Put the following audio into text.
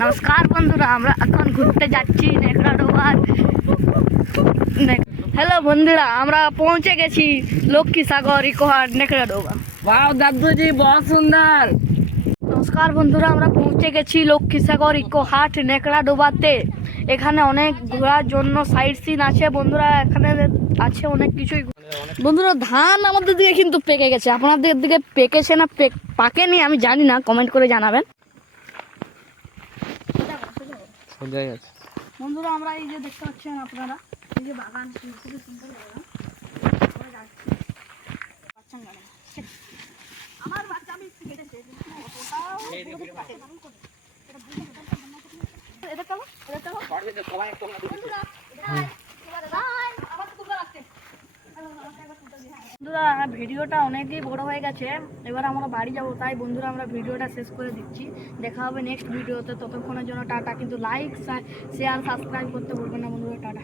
নমস্কার বন্ধুরা, আমরা এখন ঘুরতে যাচ্ছি নেকড়াডোবা। হ্যালো বন্ধুরা, আমরা পৌঁছে গেছি লক্ষ্মী সাগর ইকোহাট নেকড়াডোবা। वाह दादू जी बहुत सुंदर। নমস্কার বন্ধুরা, আমরা পৌঁছে গেছি লক্ষ্মী সাগর ইকোহাট নেকড়াডোবাতে। এখানে অনেক ঘোরার জন্য সাইড সিন আছে বন্ধুরা, এখানে আছে অনেক কিছুই। বন্ধুরা, ধান আমাদের দিকে কিন্তু পেকে গেছে, আপনাদের দিকে পেকেছে না পাকেনি আমি জানি না, কমেন্ট করে জানাবেন। বন্ধুরা, আমরা এই যে দেখতে পাচ্ছেন আপনারা, এই যে বাগান, খুবই সুন্দর বাগান। আমরা যাচ্ছি বাচ্চান গাড়ি। আমার বাচ্চা আমি কেটেছে কিন্তু অতটাও এটা চলো, এটা চলো বন্ধুরা, বন্ধুরা ভিডিওটা অনেকই বড় হয়ে গেছে, এবার আমরা বাড়ি যাব, তাই বন্ধুরা আমরা ভিডিওটা শেষ করে দিচ্ছি। দেখা হবে নেক্সট ভিডিওতে, ততক্ষণের জন্য টাটা। কিন্তু লাইক, শেয়ার, সাবস্ক্রাইব করতে ভুলবেন না বন্ধুরা, টাটা।